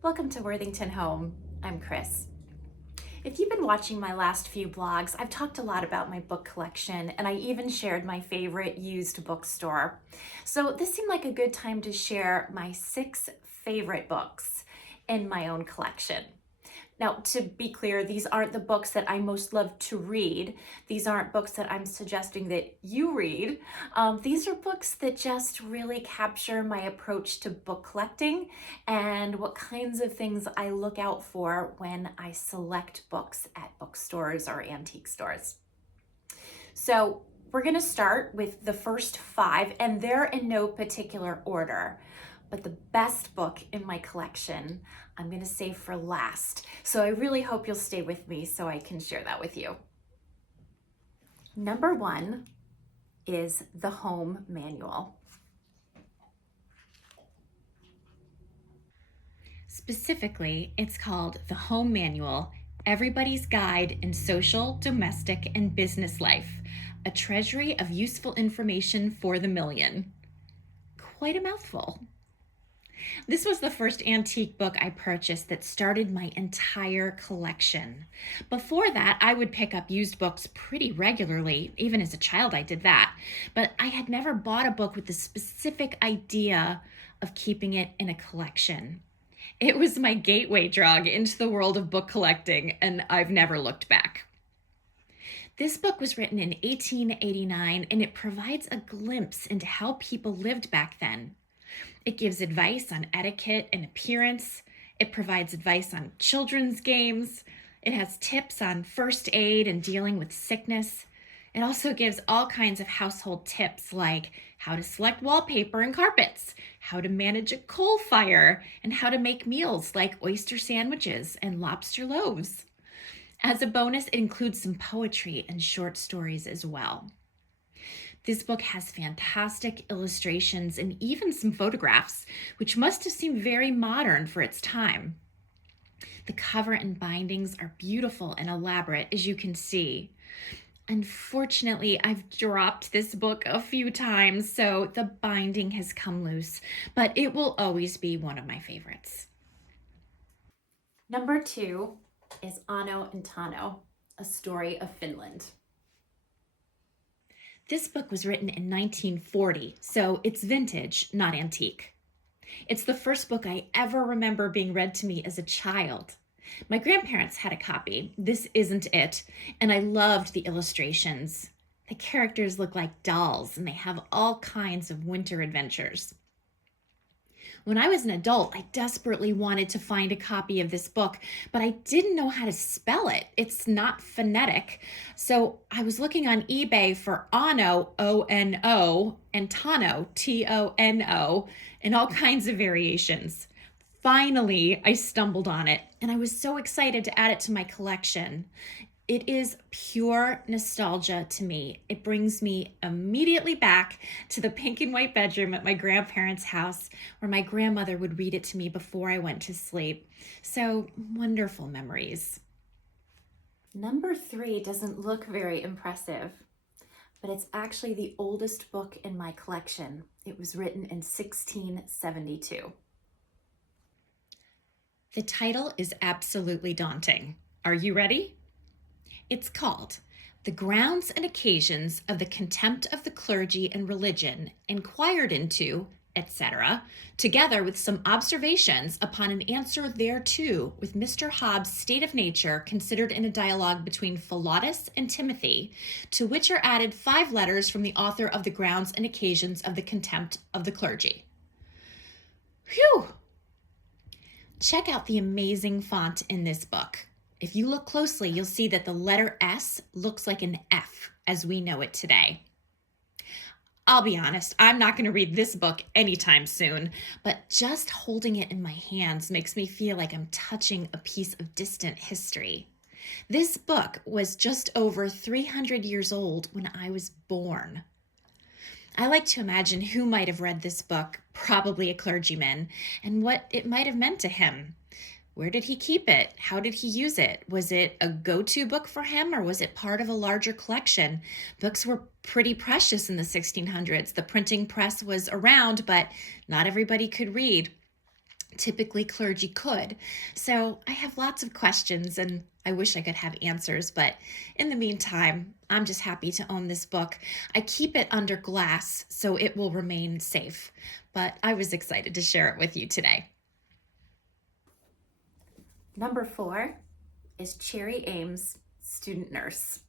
Welcome to Worthington Home. I'm Chris. If you've been watching my last few blogs, I've talked a lot about my book collection, and I even shared my favorite used bookstore. So this seemed like a good time to share my 6 favorite books in my own collection. Now, to be clear, these aren't the books that I most love to read. These aren't books that I'm suggesting that you read. These are books that just really capture my approach to book collecting and what kinds of things I look out for when I select books at bookstores or antique stores. So we're going to start with the first 5, and they're in no particular order. But the best book in my collection, I'm going to save for last. So I really hope you'll stay with me so I can share that with you. Number 1 is The Home Manual. Specifically, it's called The Home Manual, Everybody's Guide in Social, Domestic, and Business Life, a treasury of useful information for the million. Quite a mouthful. This was the first antique book I purchased that started my entire collection. Before that, I would pick up used books pretty regularly. Even as a child, I did that. But I had never bought a book with the specific idea of keeping it in a collection. It was my gateway drug into the world of book collecting, and I've never looked back. This book was written in 1889, and it provides a glimpse into how people lived back then. It gives advice on etiquette and appearance. It provides advice on children's games. It has tips on first aid and dealing with sickness. It also gives all kinds of household tips like how to select wallpaper and carpets, how to manage a coal fire, and how to make meals like oyster sandwiches and lobster loaves. As a bonus, it includes some poetry and short stories as well. This book has fantastic illustrations and even some photographs, which must have seemed very modern for its time. The cover and bindings are beautiful and elaborate, as you can see. Unfortunately, I've dropped this book a few times, so the binding has come loose, but it will always be one of my favorites. Number 2 is Ano and Tano, A Story of Finland. This book was written in 1940, so it's vintage, not antique. It's the first book I ever remember being read to me as a child. My grandparents had a copy. This isn't it, and I loved the illustrations. The characters look like dolls, and they have all kinds of winter adventures. When I was an adult, I desperately wanted to find a copy of this book, but I didn't know how to spell it. It's not phonetic. So I was looking on eBay for Ono, O-N-O, and Tano, T-O-N-O, and all kinds of variations. Finally, I stumbled on it, and I was so excited to add it to my collection. It is pure nostalgia to me. It brings me immediately back to the pink and white bedroom at my grandparents' house where my grandmother would read it to me before I went to sleep. So wonderful memories. Number 3 doesn't look very impressive, but it's actually the oldest book in my collection. It was written in 1672. The title is absolutely daunting. Are you ready? It's called The Grounds and Occasions of the Contempt of the Clergy and Religion, Inquired into, etc., together with some observations upon an answer thereto with Mr. Hobbes' State of Nature considered in a dialogue between Philotas and Timothy, to which are added 5 letters from the author of The Grounds and Occasions of the Contempt of the Clergy. Phew! Check out the amazing font in this book. If you look closely, you'll see that the letter S looks like an F as we know it today. I'll be honest, I'm not going to read this book anytime soon, but just holding it in my hands makes me feel like I'm touching a piece of distant history. This book was just over 300 years old when I was born. I like to imagine who might have read this book, probably a clergyman, and what it might have meant to him. Where did he keep it? How did he use it? Was it a go-to book for him, or was it part of a larger collection? Books were pretty precious in the 1600s. The printing press was around, but not everybody could read. Typically, clergy could. So I have lots of questions and I wish I could have answers, but in the meantime, I'm just happy to own this book. I keep it under glass so it will remain safe, but I was excited to share it with you today. Number 4 is Cherry Ames, Student Nurse.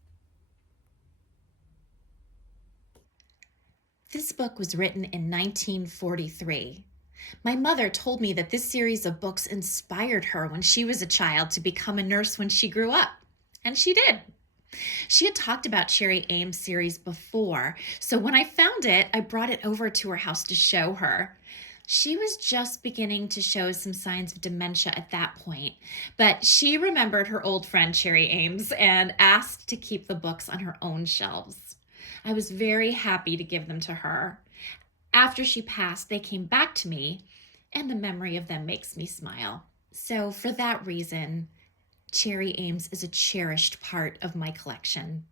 This book was written in 1943. My mother told me that this series of books inspired her when she was a child to become a nurse when she grew up. And she did. She had talked about Cherry Ames series before, so when I found it, I brought it over to her house to show her. She was just beginning to show some signs of dementia at that point, but she remembered her old friend Cherry Ames and asked to keep the books on her own shelves. I was very happy to give them to her. After she passed, they came back to me, and the memory of them makes me smile. So, for that reason, Cherry Ames is a cherished part of my collection.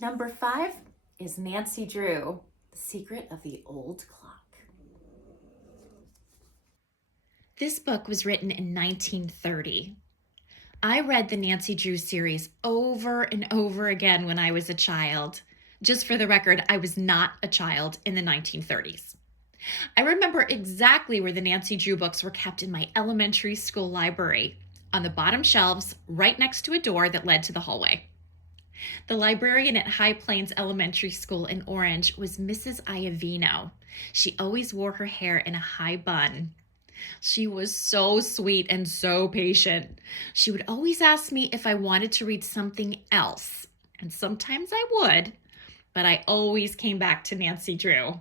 Number 5 is Nancy Drew, The Secret of the Old Clock. This book was written in 1930. I read the Nancy Drew series over and over again when I was a child. Just for the record, I was not a child in the 1930s. I remember exactly where the Nancy Drew books were kept in my elementary school library, on the bottom shelves right next to a door that led to the hallway. The librarian at High Plains Elementary School in Orange was Mrs. Iovino. She always wore her hair in a high bun. She was so sweet and so patient. She would always ask me if I wanted to read something else, and sometimes I would, but I always came back to Nancy Drew.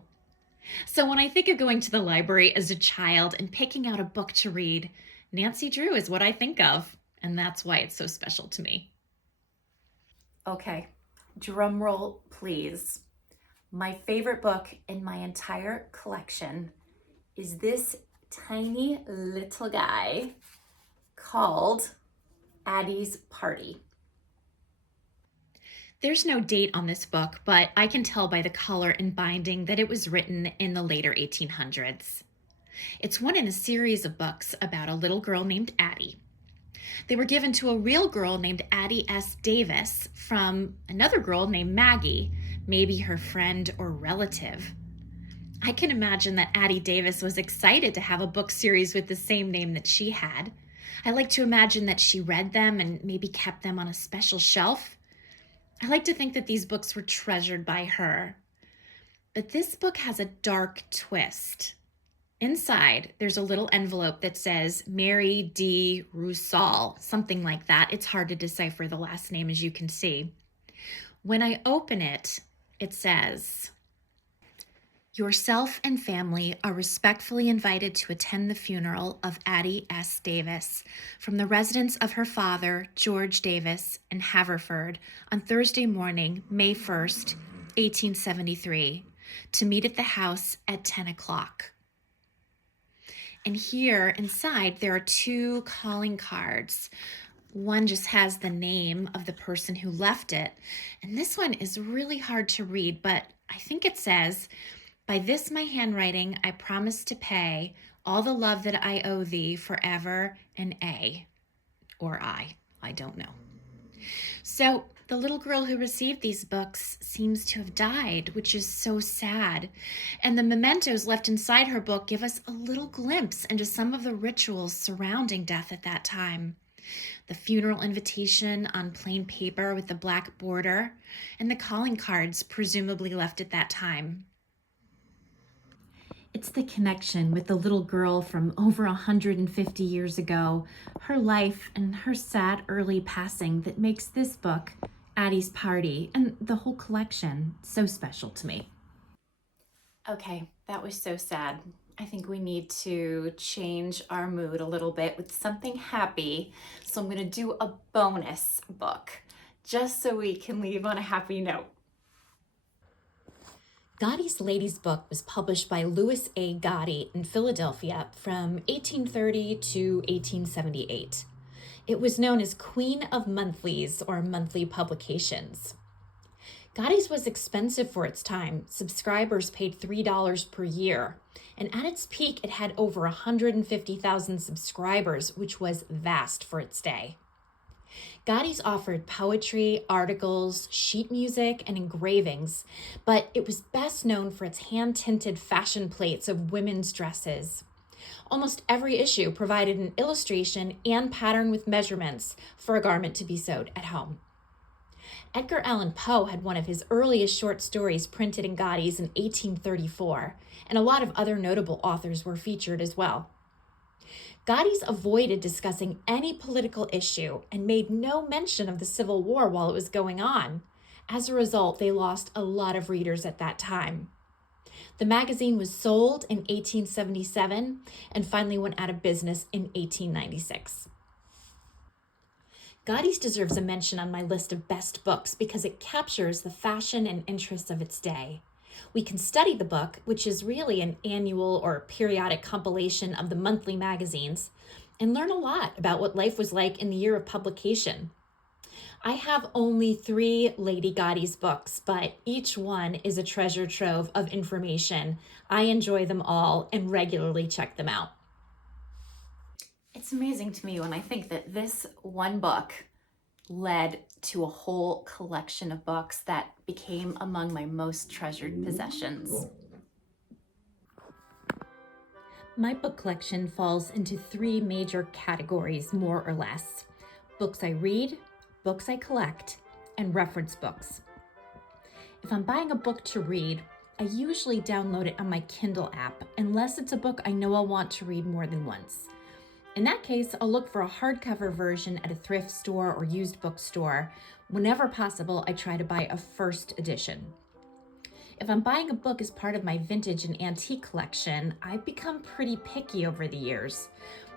So when I think of going to the library as a child and picking out a book to read, Nancy Drew is what I think of, and that's why it's so special to me. Okay, drum roll, please. My favorite book in my entire collection is this tiny little guy called Addies Party. There's no date on this book, but I can tell by the color and binding that it was written in the later 1800s. It's one in a series of books about a little girl named Addie. They were given to a real girl named Addie S. Davis from another girl named Maggie, maybe her friend or relative. I can imagine that Addie Davis was excited to have a book series with the same name that she had. I like to imagine that she read them and maybe kept them on a special shelf. I like to think that these books were treasured by her. But this book has a dark twist. Inside, there's a little envelope that says Mary D. Roussel, something like that. It's hard to decipher the last name, as you can see. When I open it, it says, "Yourself and family are respectfully invited to attend the funeral of Addie S. Davis from the residence of her father, George Davis, in Haverford on Thursday morning, May 1st, 1873, to meet at the house at 10 o'clock. And here inside, there are 2 calling cards. One just has the name of the person who left it. And this one is really hard to read, but I think it says, "By this my handwriting, I promise to pay all the love that I owe thee forever and A." Or I don't know. So the little girl who received these books seems to have died, which is so sad. And the mementos left inside her book give us a little glimpse into some of the rituals surrounding death at that time. The funeral invitation on plain paper with the black border, and the calling cards presumably left at that time. It's the connection with the little girl from over 150 years ago, her life and her sad early passing that makes this book, Addies Party, and the whole collection so special to me. Okay, that was so sad. I think we need to change our mood a little bit with something happy. So I'm going to do a bonus book just so we can leave on a happy note. Gotti's Lady's Book was published by Louis A. Gotti in Philadelphia from 1830 to 1878. It was known as Queen of Monthlies or monthly publications. Addies was expensive for its time. Subscribers paid $3 per year. And at its peak, it had over 150,000 subscribers, which was vast for its day. Addies offered poetry, articles, sheet music, and engravings, but it was best known for its hand-tinted fashion plates of women's dresses. Almost every issue provided an illustration and pattern with measurements for a garment to be sewed at home. Edgar Allan Poe had one of his earliest short stories printed in Addies in 1834, and a lot of other notable authors were featured as well. Addies avoided discussing any political issue and made no mention of the Civil War while it was going on. As a result, they lost a lot of readers at that time. The magazine was sold in 1877 and finally went out of business in 1896. Addies deserves a mention on my list of best books because it captures the fashion and interests of its day. We can study the book, which is really an annual or periodic compilation of the monthly magazines, and learn a lot about what life was like in the year of publication. I have only 3 Lady Addies books, but each one is a treasure trove of information. I enjoy them all and regularly check them out. It's amazing to me when I think that this one book led to a whole collection of books that became among my most treasured possessions. My book collection falls into 3 major categories, more or less: books I read, books I collect, and reference books. If I'm buying a book to read, I usually download it on my Kindle app, unless it's a book I know I'll want to read more than once. In that case, I'll look for a hardcover version at a thrift store or used bookstore. Whenever possible, I try to buy a first edition. If I'm buying a book as part of my vintage and antique collection, I've become pretty picky over the years.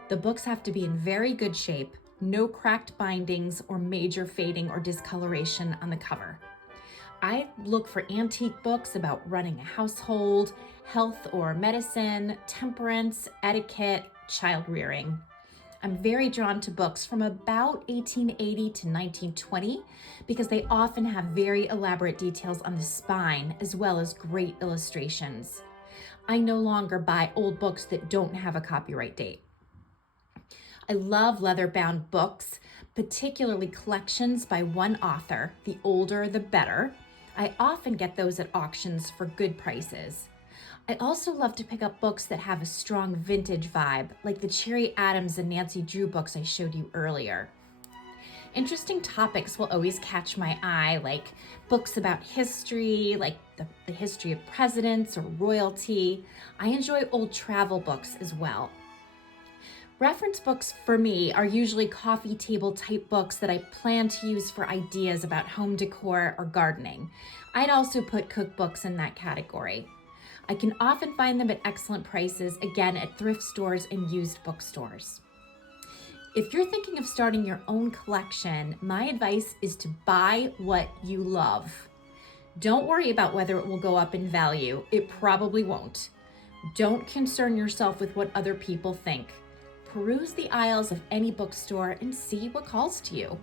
The books have to be in very good shape, no cracked bindings or major fading or discoloration on the cover. I look for antique books about running a household, health or medicine, temperance, etiquette, child rearing. I'm very drawn to books from about 1880 to 1920 because they often have very elaborate details on the spine as well as great illustrations. I no longer buy old books that don't have a copyright date. I love leather-bound books, particularly collections by one author. The older, the better. I often get those at auctions for good prices. I also love to pick up books that have a strong vintage vibe, like the Cherry Adams and Nancy Drew books I showed you earlier. Interesting topics will always catch my eye, like books about history, like the history of presidents or royalty. I enjoy old travel books as well. Reference books for me are usually coffee table type books that I plan to use for ideas about home decor or gardening. I'd also put cookbooks in that category. I can often find them at excellent prices, again at thrift stores and used bookstores. If you're thinking of starting your own collection, my advice is to buy what you love. Don't worry about whether it will go up in value. It probably won't. Don't concern yourself with what other people think. Peruse the aisles of any bookstore and see what calls to you.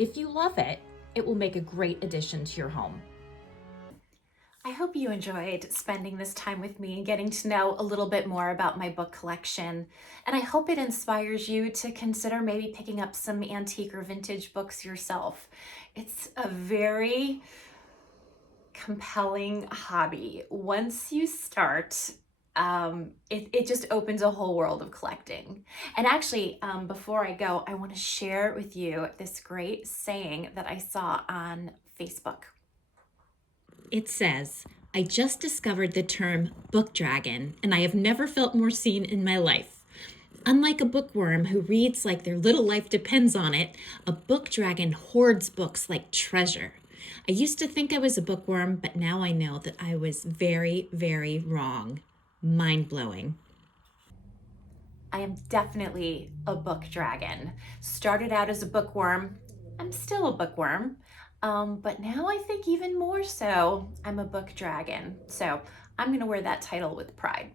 If you love it, it will make a great addition to your home. I hope you enjoyed spending this time with me and getting to know a little bit more about my book collection. And I hope it inspires you to consider maybe picking up some antique or vintage books yourself. It's a very compelling hobby. Once you start, it just opens a whole world of collecting. And actually, before I go, I want to share with you this great saying that I saw on Facebook. It says, "I just discovered the term book dragon, and I have never felt more seen in my life. Unlike a bookworm who reads like their little life depends on it, a book dragon hoards books like treasure. I used to think I was a bookworm, but now I know that I was very, very wrong. Mind-blowing." I am definitely a book dragon. Started out as a bookworm. I'm still a bookworm. But now I think even more so, I'm a book dragon. So I'm going to wear that title with pride.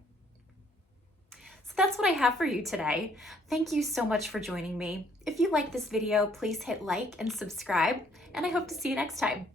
So that's what I have for you today. Thank you so much for joining me. If you like this video, please hit like and subscribe, and I hope to see you next time.